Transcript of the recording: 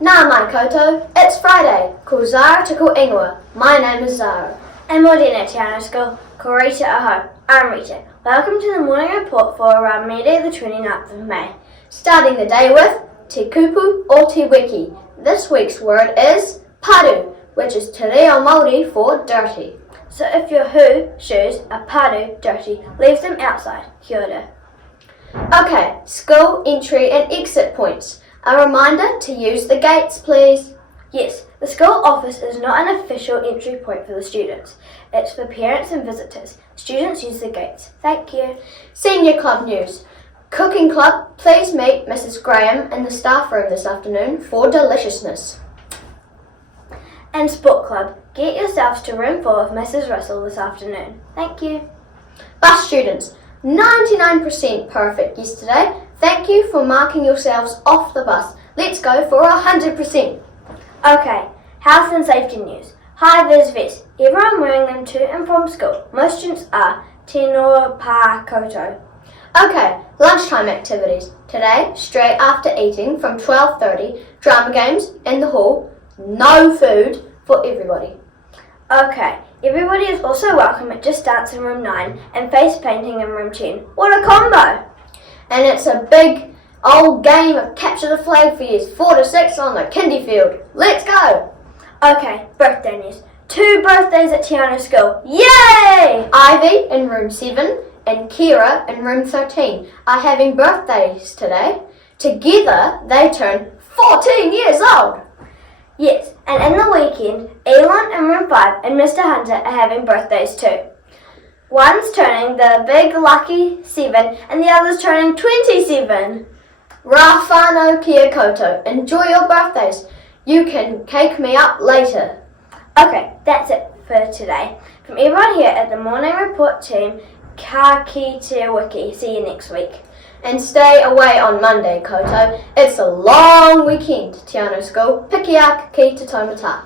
Nā mai koutou, it's Friday. Ko Zara to ko ingoa. My name is Zara. And morena Te Anau SCHOOL, ko Rita ahau. I'm Rita. Welcome to the morning report for around midday the 29th of May. Starting the day with te kupu or te wiki. This week's word is paru, which is te reo Māori for dirty. So if your shoes are paru dirty, leave them outside. Kia ora. Okay, school entry and exit points. A reminder to use the gates, please. Yes, the school office is not an official entry point for the students. It's for parents and visitors. Students use the gates. Thank you. Senior club news. Cooking club, please meet Mrs. Graham in the staff room this afternoon for deliciousness. And sport club, get yourselves to room 4 of Mrs. Russell this afternoon. Thank you. Bus students, 99% perfect yesterday. Thank you for marking yourselves off the bus. Let's go for 100%. Okay, health and safety news. High vis vests. Everyone wearing them to and from school. Most students are te noa pa koutou. Okay, lunchtime activities. Today, straight after eating from 12:30, drama games in the hall. No food for everybody. Okay, everybody is also welcome at Just Dance in room 9 and face painting in room 10. What a combo! And it's a big old game of capture the flag for years 4 to 6 on the kindy field. Let's go! Okay, birthday news. 2 birthdays at Te Anau SCHOOL. Yay! Ivy in room 7 and Kira in room 13 are having birthdays today. Together, they turn 14 years old. Yes, and in the weekend, Elon in room 5 and Mr. Hunter are having birthdays too. One's turning the big lucky 7 and the other's turning 27. Rā whānau kia koutou. Enjoy your birthdays. You can cake me up later. Okay, that's it for today. From everyone here at the Morning Report team, ka ki te wiki. See you next week. And stay away on Monday, koutou. It's a long weekend, Te Anau SCHOOL. Piki ake ki te taumata.